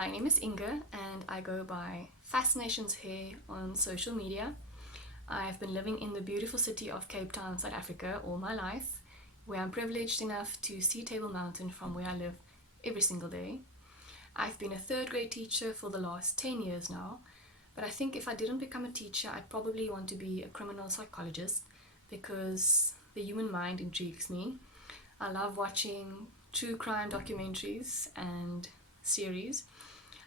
My name is Inge and I go by Fascinations Hair on social media. I've been living in the beautiful city of Cape Town, South Africa all my life, where I'm privileged enough to see Table Mountain from where I live every single day. I've been a third grade teacher for the last 10 years now, but I think if I didn't become a teacher, I'd probably want to be a criminal psychologist because the human mind intrigues me. I love watching true crime documentaries and series.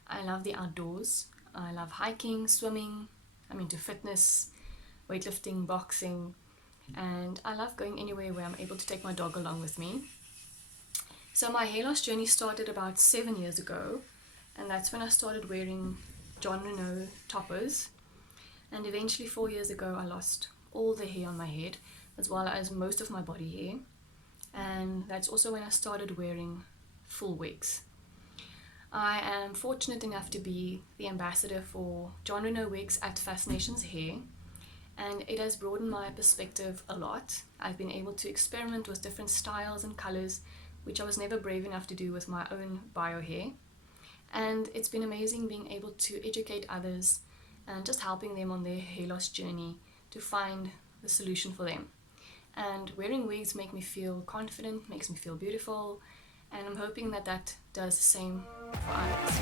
I love the outdoors. I love hiking, swimming. I'm into fitness, weightlifting, boxing, and I love going anywhere where I'm able to take my dog along with me. So my hair loss journey started about 7 years ago, and that's when I started wearing Jon Renau toppers. And eventually 4 years ago I lost all the hair on my head as well as most of my body hair, and that's also when I started wearing full wigs. I am fortunate enough to be the ambassador for Jon Renau Wigs at Fascinations Hair, and it has broadened my perspective a lot. I've been able to experiment with different styles and colors, which I was never brave enough to do with my own bio hair. And it's been amazing being able to educate others and just helping them on their hair loss journey to find the solution for them. And wearing wigs make me feel confident, makes me feel beautiful, and I'm hoping that that does the same for others.